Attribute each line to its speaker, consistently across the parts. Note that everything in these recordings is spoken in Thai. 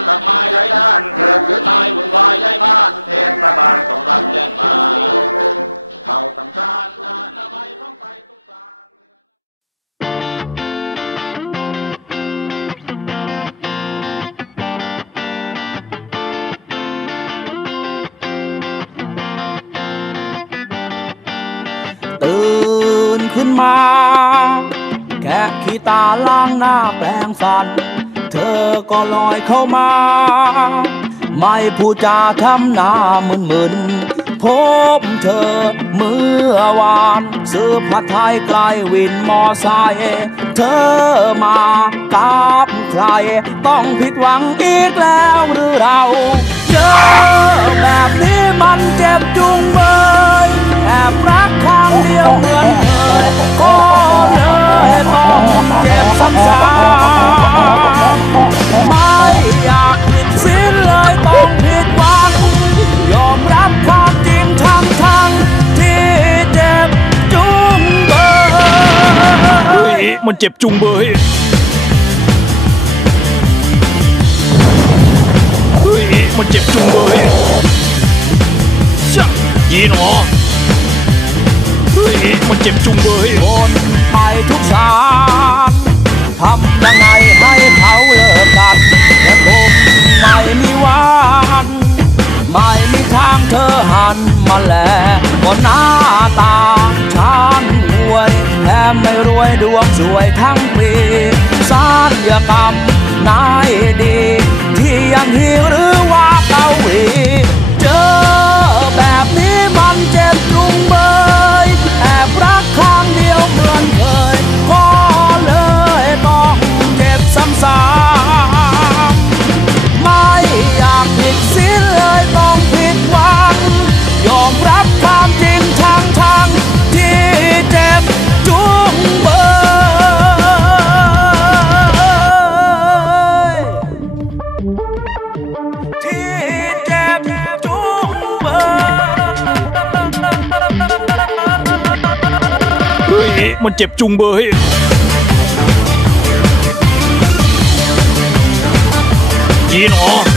Speaker 1: า
Speaker 2: นมากมา
Speaker 3: ยหลายด้านเกิดหรือตายวุ่นวายย้ายบ้านเทศบาลต้องรับแจ้งมาเข้าทำการอนามัยพร้อมไปทุกสา
Speaker 4: ตื่นขึ้นมา แค่ขี้ตาล้างหน้าแปรงฟัน ก็ลอยเข้ามา ไม่พูดจาทำหน้ามึนมึนพบเธอเมื่อวานซื้อผัดไทยไกลวินมอไซค์เธอมากับใคร ต้องผิดหวังอีกแล้วหรือเรา เจ็บจุงเบยเฮ้
Speaker 5: ยมันเจ็บจุงเบยช่างยีหนอเฮ้ยมันเจ็บจุงเบย
Speaker 4: โอนไปทุกสารทำยังไงให้เขาเลิกกันแต่คงไม่มีวันไม่มีทางเธอหันมาแลก็หน้าตา ไม่รวยดวงสวยทั้งปีสารยกรรม มันเจ็บจุงเบยยีนอ
Speaker 5: เ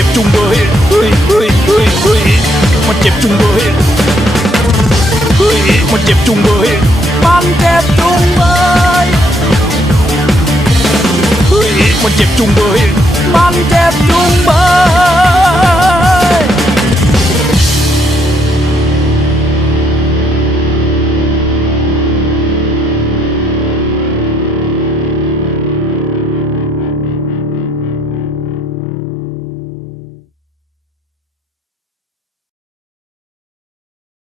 Speaker 5: จ็บจุงเบยเฮ้ยเฮ้ยเฮ้ยเฮ้ยมันเจ็บจุงเบยเฮ้ยมันเจ็บจุงเบย
Speaker 4: มันเจ็บจุงเบย
Speaker 5: เฮ้ยมันเจ็บจุงเบย
Speaker 4: มันเจ็บจุงเบย